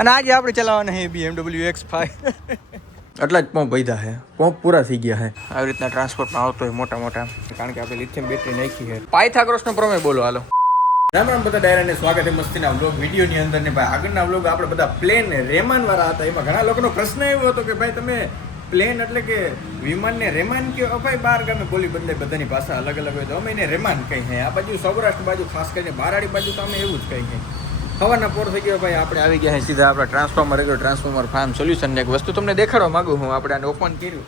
અને આજે આપણે ચલાવવાના છે BMW X5 એટલા જ પંપ વધ્યા છે, પંપ પૂરા થઈ ગયા છે. આવી રીતના ટ્રાન્સપોર્ટમાં આવતો હોય મોટા મોટા, કારણ કે આપણે લિથિયમ બેટરી નાખી છે. પાયથાગોરસનો પ્રમેય બોલો હાલો. રામ રામ બધા ડાયરાને સ્વાગત છે મસ્તીના વ્લોગ વિડીયોની અંદર ને ભાઈ આગળના વ્લોગ આપણે બધા પ્લેન રેમાન વાળા હતા. એમાં ઘણા લોકોનો પ્રશ્ન એવો હતો કે ભાઈ તમે પ્લેન એટલે કે વિમાનને રેમાન કયો? ભાઈ બાર ગામે બોલી બદલે બધાની ભાષા અલગ અલગ હોય તો અમે એને રેમાન કહી છે. આ બાજુ સૌરાષ્ટ્ર બાજુ ખાસ કરીને બારાડી બાજુ તો અમે એવું જ કહી છે. સવારના પોર થઈ ગયો ભાઈ, આપણે આવી ગયા સીધા આપણા ટ્રાન્સફોર્મર ફાર્મ સોલ્યુશન. એક વસ્તુ તમને દેખાડવા માંગુ હું. આપણે આને ઓપન કર્યું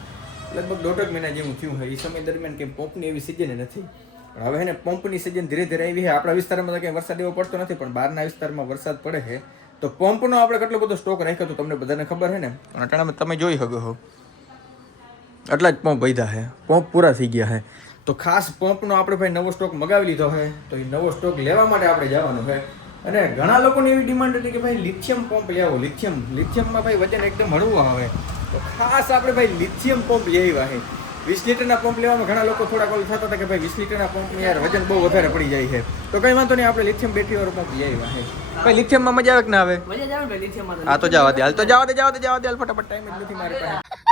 લગભગ 1.5 મહિના જેવું થયું હોય. એ સમય દરમિયાન કંઈ પંપની એવી સિઝન નથી. પણ હવે ને પંપની સિઝન ધીરે ધીરે આવી છે. આપણા વિસ્તારમાં તો કંઈ વરસાદ એવો પડતો નથી, પણ બહારના વિસ્તારમાં વરસાદ પડે છે. તો પંપનો આપણે કેટલો બધો સ્ટોક રાખ્યો તો તમને બધાને ખબર છે ને. અને તમે જોઈ શકો છો એટલા જ પંપ વધ્યા છે, પંપ પૂરા થઈ ગયા છે. તો ખાસ પંપનો આપણે ભાઈ નવો સ્ટોક મગાવી લીધો છે. તો એ નવો સ્ટોક લેવા માટે આપણે જવાનું છે. અને ઘણા લોકોની એવી ડિમાન્ડ હતી કે ભાઈ લિથિયમ પંપ લઈ આવો. લિથિયમમાં ભાઈ વજન એકદમ હળવું આવે. તો ખાસ આપણે ભાઈ લિથિયમ પંપ લઈ આવ્યા છે. 20 લીટરના પંપ લેવામાં ઘણા લોકો થોડા કોલ થતા હતા કે ભાઈ 20 લીટરના પંપની યાર વજન બહુ વધારે પડી જાય છે. તો કંઈ વાંધો નહીં, આપણે લિથિયમ બેટરી વાળો પંપ લઈ આવ્યા છે. ભાઈ લિથિયમમાં મજા આવે કે ના આવે? મજા આવે ભાઈ લિથિયમમાં. હા તો જવા દે, હાલ તો જવા દે ફટાફટ, ટાઈમ જ નથી મારી પાસે.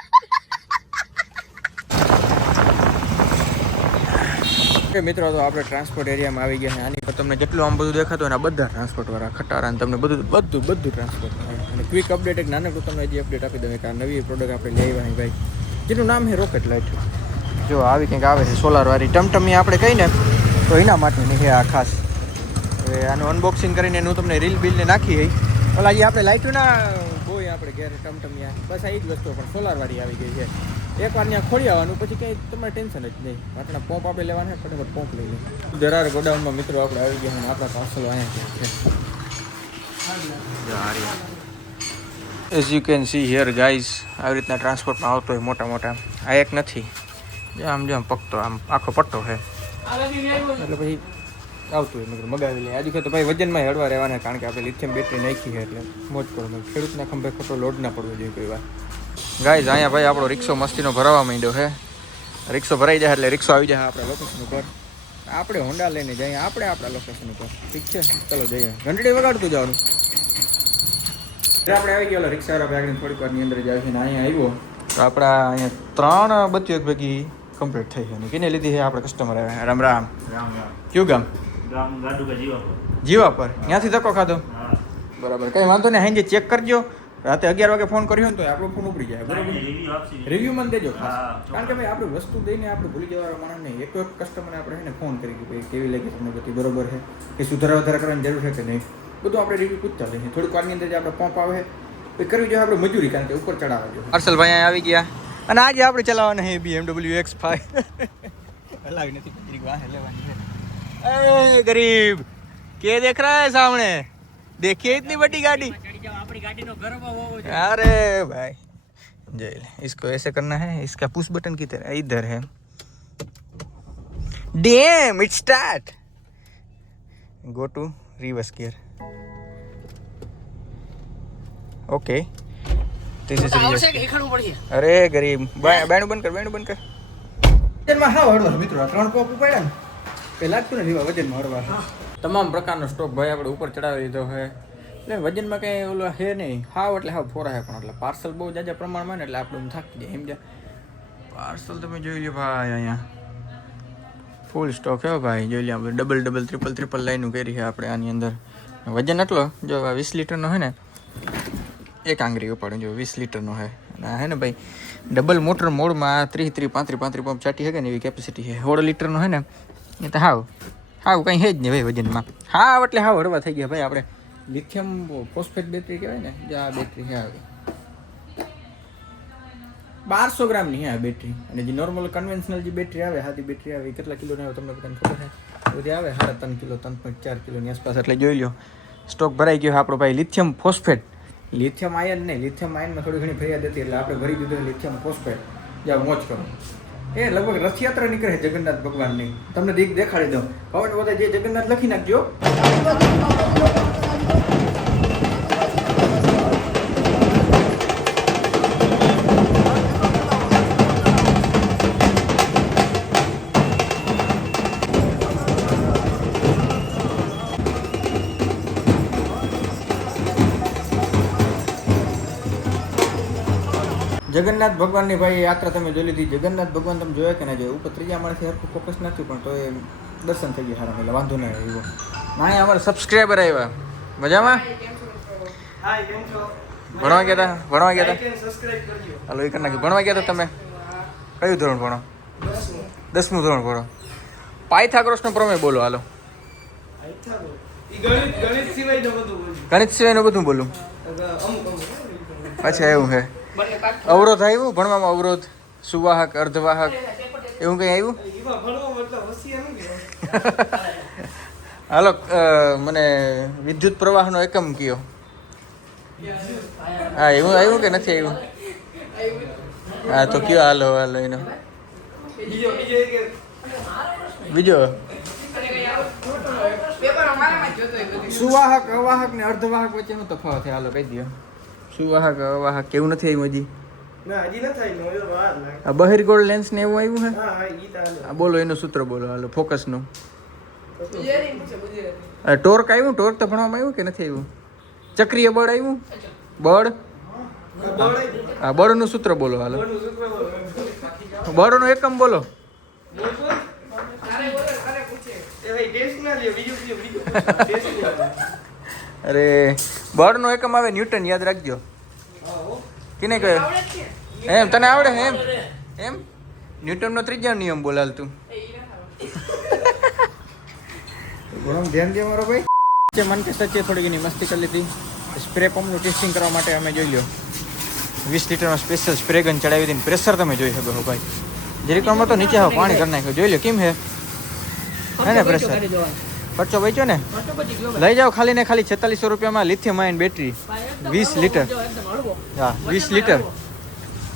મિત્રો તો આપણે ટ્રાન્સપોર્ટ એરિયામાં આવી ગયા છે. આની પર તમને જેટલું આમ બધું દેખાતું હોય ને બધા ટ્રાન્સપોર્ટ વાળા ખટારા ને તમને બધું ટ્રાન્સપોર્ટ. અને ક્વિક અપડેટ એક નાનકડું તમને હજી અપડેટ આપી દઉં કે આ નવી પ્રોડક્ટ આપણે લઈ આવ્યા ભાઈ, જેનું નામ છે રોકેટ લાઇટ. જો આવી કંઈક આવે છે સોલાર વાળી ટમટમી આપણે કહીને તો એના માટેની છે આ ખાસ. હવે આનું અનબોક્સિંગ કરીને એનું તમને રીલ બિલને નાખી હોય. ઓલા જે આપણે લાઇટોના હોય આપણે ઘેર ટમટમિયા, બસ આ એ જ વસ્તુ પણ સોલાર વાળી આવી ગઈ છે. એકવાર ત્યાં ખોલી આવવાનું, પછી કંઈ તમારે ટેન્શન જ નહીં. આપણા પંપ આપણે લેવાના ફટાફટ પંપ લઈ લે. દરાર ગોડાઉનમાં મિત્રો આપણે આવી ગયા અને આપણા પાર્સલ અહીંયા છે. As you can see here guys, આવી રીતના ટ્રાન્સપોર્ટમાં આવતો હોય મોટા મોટા. આ એક નથી, આમ પકતો આમ આખો પટ્ટો છે. એટલે પછી આવતું હોય મિત્રો મગાવી લે. આજુ તો ભાઈ વજનમાં હળવા રહેવાના, કારણ કે આપણે લિથિયમ બેટરી નાખી છે એટલે મોજ પડે. ખેડૂતના ખંભે ખોટો લોડ ના પડવો જોઈએ કોઈ વાર. ગાઈઝ અહીંયા ભાઈ આપણો રિક્ષો મસ્તીનો ભરાવા માંડ્યો છે. રિક્ષો ભરાઈ જાય એટલે રિક્ષો આવી જાય આપણા લોકેશન ઉપર. આપણે હોન્ડા લઈને જઈએ આપણે આપણા લોકેશન ઉપર. ઠીક છે, ચલો જઈએ. ઘંટડી વગાડતું જવાનું. આપણે આવી ગયા રિક્ષાવાળા ભાગને થોડીક વારની અંદર જાય છે ને અહીંયા આવ્યો તો આપણા અહીંયા 3 બત્તીઓ ભેગી કમ્પ્લીટ થઈ છે. અને કેને લીધી છે આપણે કસ્ટમર આવ્યા. રામ રામ. કયું ગામ? જીવા પર. ત્યાંથી ધક્કો ખાધો? બરાબર, કંઈ વાંધો નહીં. હાઈ ચેક કરજો. રાતે 11 વાગે ફોન કર્યો ને તો આપણો ફોન ઉપડી જાય. બરાબર, રિવ્યુ મને દેજો ખાસ, કારણ કે ભાઈ આપણે વસ્તુ દઈને આપણે ભૂલી જવાના માણસ નહીં. એક કસ્ટમરને આપણે એને ફોન કરી કે ભાઈ કેવી લાગી તમને બધી બરોબર છે કે સુધારા વધારા કરવાની જરૂર છે કે નહીં, બધું આપણે રિવ્યુ પૂછતા લઈએ. થોડીક વારની અંદર જે આપણે પંપ આવે એ કરવી જોઈએ આપણે મજૂરી, કારણ કે ઉપર ચડાવવા જોઈએ. હર્ષલભાઈ અહીંયા આવી ગયા અને આજે આપણે ચલાવવાના છે BMW X5. હલાવી નથી વાહે લેવાની છે. એ ગરીબ કે દેખ રહા હે સામने, देखिए इतनी बड़ी गाड़ी. આપણી ગાડીનો ગર્વ હોવો જોઈએ. अरे भाई जय, इसको ऐसे करना है, इसका पुश बटन की तरह इधर है. Damn it start, go to reverse gear. Okay this is reverse. अरे गरीब बैंड बंद कर. વજનમાં હા હળવા મિત્રો, 3 પંપ ઉપાડ્યા ને પેલા જ ને વજનમાં હળવા. તમામ પ્રકારનો સ્ટોક ભાઈ આપણે ઉપર ચડાવી લીધો છે. એટલે વજનમાં કંઈ ઓલો હે નહીં. હાવ એટલે હાવ ફોરા છે, પણ એટલે પાર્સલ બહુ જાજા પ્રમાણમાં ને એટલે આપણે થાકી જાય. સમજ્યા? પાર્સલ તમે જોઈ લો ભાઈ, અહીંયા ફૂલ સ્ટોક છે ભાઈ. જોઈ લો આપણે ડબલ ટ્રિપલ લાઈનું કરી છે આપણે આની અંદર. વજન એટલો જો 20 લીટરનો છે ને, એક આંગળી ઉપાડું જો 20 લીટરનો છે. અને હે ને ભાઈ ડબલ મોટર મોડમાં 30 35 પંપ ચાટી શકે ને એવી કેપેસિટી છે. 16 લીટરનો છે ને, એ તો હાવ કંઈ છે જ નહીં ભાઈ વજનમાં. હાવ એટલે હાવ હળવા થઈ ગયા ભાઈ. આપણે લિથિયમ ફોસ્ફેટ બેટરી કહેવાય ને, જે આ બેટરી છે આવી 1200 ગ્રામની છે આ બેટરી. અને જે નોર્મલ કન્વેન્શનલ જે બેટરી આવે, હાથી બેટરી આવે, કેટલા કિલોની આવે તમને બધાને ખબર છે? બધી આવે 3.5 કિલો 3.4 કિલોની આસપાસ. એટલે જોઈ લો સ્ટોક ભરાઈ ગયો આપણો ભાઈ. લિથિયમ ફોસ્ફેટ, લિથિયમ આયન નહીં, લિથિયમ આયનમાં થોડી ઘણી ફરિયાદ હતી એટલે આપણે ભરી દીધું લિથિયમ ફોસ્ફેટ. જ્યાં મોજ કરો એ લગભગ રથયાત્રા નીકળે છે જગન્નાથ ભગવાનની. તમને દેખાડી દઉં. હવે બધા જે જગન્નાથ લખી નાખજો. જગન્નાથ ભગવાનની ભાઈ યાત્રા તમે જોઈ લીધી. જગન્નાથ ભગવાન તમે જોયા કે ના જોયા? ઉપર ત્રીજા માળેથી હરખું ફોકસ નથી પણ તો એ દર્શન થઈ ગયા સારા, એટલે વાંધો નહીં આવ્યો. ના અમારા સબસ્ક્રાઈબર આવ્યા મજામાં. ભણવા ગયા હતા હાલો એ કરી નાખી. ભણવા ગયા હતા તમે? કયું ધોરણ ભણો? 10મું ધોરણ ભણો. પાયથાગોરસનો પ્રમેય બોલો હાલો. ગણિત સિવાયનું બધું બોલું. અચ્છા એવું છે. અવરોધ આવ્યું ભણવામાં? અવરોધ, સુવાહક, અર્ધવાહક એવું કંઈ આવ્યું? હાલો મને વિદ્યુત પ્રવાહનો એકમ કયો? હા એવું આવ્યું કે નથી આવ્યું? હા તો કયો હાલો હાલો એનો બીજો. સુવાહક, અવાહક ને અર્ધવાહક વચ્ચેનો તફાવત છે. હાલો કહી દો. સુવાહક, અવાહક કેવું નથી આવ્યું હજી? આ બહિર્ગોળ લેન્સ ને એવું આવ્યું છે? બોલો એનું સૂત્ર બોલો હાલો ફોકસનું. ટોર્ક આવ્યું? ટોર્ક તો ભણવામાં આવ્યું કે નથી આવ્યું? ચક્રીય બળ આવ્યું? બળ, હા બળનું સૂત્ર બોલો હાલો. બળનો એકમ બોલો. અરે બળનો એકમ આવે ન્યૂટન, યાદ રાખજો. કિને કહે એમ? તને આવડે એમ? એમ ન્યૂટનનો ત્રીજો નિયમ બોલ હાલ તું. ધ્યાન દે મારો ભાઈ. મન કે સચ્ચે થોડી ઘણી મસ્તી કરી લીધી. સ્પ્રે પંપનું ટેસ્ટિંગ કરવા માટે અમે જોઈ લો 20 લીટરમાં સ્પેશિયલ સ્પ્રે ગન ચડાવી દઈને પ્રેશર તમે જોઈ શકો ભાઈ. જરીકમાં તો નીચે પાણી કરી નાખ્યું. જોઈ લો કેમ હે ને પ્રેશર. ખર્ચો બચ્યો ને? લઈ જાઓ ખાલી ને ખાલી 4600 રૂપિયામાં લિથિયમ આયન બેટરી 20 લીટર. હા 20 લીટર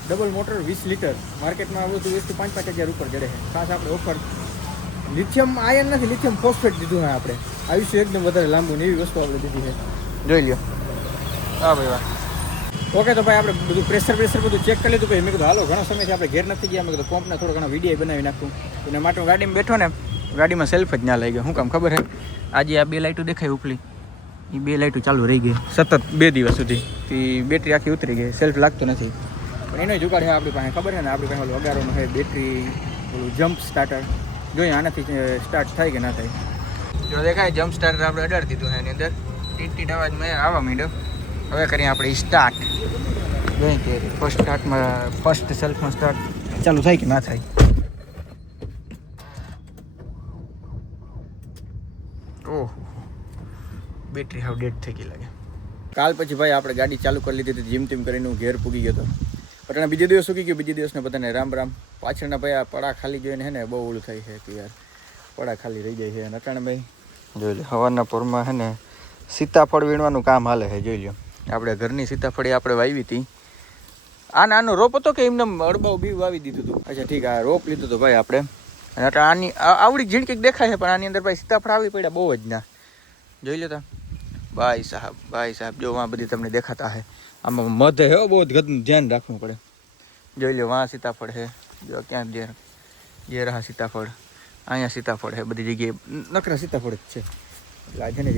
ડબલ મોટર 20 લીટર. માર્કેટમાં આ બધું 5-5 હજાર ઉપર જડે છે. ખાસ આપણે ઓફર લિથિયમ આયન નથી, લિથિયમ ફોસ્ફેટ દીધું છે આપણે. આયુષ્ય એકદમ વધારે લાંબુ ને એવી વસ્તુ આપણે દીધી છે. જોઈ લ્યો. હા ભાઈ વાહ. ઓકે તો ભાઈ આપણે બધું પ્રેશર બધું ચેક કરી લીધું. ભાઈ મેં કીધું હાલો ઘણા સમયથી આપણે ઘેર નથી ગયા. મેં કીધું પંપના થોડા ઘણા વિડીયો બનાવી નાખું. એના માટે હું ગાડીમાં બેઠો ને, ગાડીમાં સેલ્ફ જ ના લઈ ગયો. શું કામ ખબર છે? આજે આ 2 લાઇટો દેખાય ઉપલી, એ 2 લાઇટો ચાલુ રહી ગઈ સતત 2 દિવસ સુધી. બેટરી આખી ઉતરી ગઈ, સેલ્ફ લાગતો નથી. પણ એનો જુગાડ છે આપણી પાસે, ખબર છે ને? આપણી પાસે ઓલું અગારોનું છે બેટરી, ઓલું જમ્પ સ્ટાર્ટર. જોઈએ આનાથી સ્ટાર્ટ થાય કે ના થાય. જો દેખાય જમ્પ સ્ટાર્ટર આપણે અડાડી દીધું છે એની અંદર. ટીટ અવાજ મેં આવવા માંડ્યો. હવે કરીએ આપણે સ્ટાર્ટ. જોઈએ કે ફર્સ્ટ સેલ્ફમાં સ્ટાર્ટ ચાલુ થાય કે ના થાય. ઓહ બેટરી હાવ ડેડ થઈ ગઈ લાગે. કાલ પછી ભાઈ આપણે ગાડી ચાલુ કરી લીધી હતી. જીમ ટીમ કરીને હું ઘેર પૂગી ગયો હતો. પટણા બીજે દિવસ સૂકી ગયો. બીજે દિવસને બધાને રામ રામ. પાછળના ભાઈ આ પડા ખાલી જોઈને હે ને બહુ ઓલું થાય છે કે યાર પડા ખાલી રહી જાય છે. અને અટાણે ભાઈ જોઈ લો હવારના પોરમાં હે ને સીતાફળ વીણવાનું કામ હાલે છે. જોઈ લો આપણે ઘરની સીતાફળી આપણે વાવી હતી. આ નાનો રોપ હતો કે એમને અડબાવ બી વાવી દીધું હતું? અચ્છા ઠીક. આ રોપ લીધું હતું ભાઈ આપણે. અને આની આવડી ઝીણકી દેખાય છે પણ આની અંદર ભાઈ સીતાફળ આવી પડ્યા બહુ જ ના. જોઈ લો તા ભાઈ સાહેબ જો વાં બધી તમને દેખાતા હે. આમાં મધ હે બહુ જ ગદનું ધ્યાન રાખવું પડે. જોઈ લો વાં સીતાફળ છે. જો ક્યાં જે રહા સીતાફળ. અહીંયા સીતાફળ છે. બધી જગ્યાએ નકરા સીતાફળ જ છે. એટલે આજે ને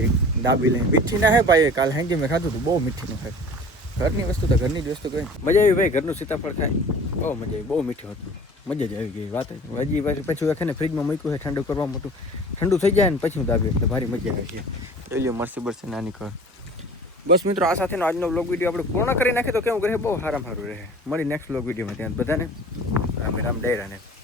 દાબી લઈને મીઠી ના હે ભાઈ. કાલ હાંજે મેં ખાધું હતું બહુ મીઠીનું ખાય. ઘરની વસ્તુ તો ઘરની જ વસ્તુ કહે. મજા આવી ભાઈ ઘરનું સીતાફળ ખાય. બહુ મજા આવી. બહુ મીઠું હતું. મજા જ આવી ગઈ વાત. હજી પછી રાખે ફ્રીજમાં મૂક્યું છે ઠંડુ કરવા મોટું. ઠંડુ થઈ જાય ને પછી હું દાબી એટલે ભારી મજા આવે છે. જોઈ લો મરસી બરસી નાની કર. બસ મિત્રો આ સાથેનો આજનો વ્લોગ વિડીયો આપણે પૂર્ણ કરી નાખીએ તો કેવું રહે? બહુ સારામાં સારું રહે. મળી નેક્સ્ટ વ્લોગ વિડીયોમાં. ત્યાં બધાને રામ રામ ડાયરાને.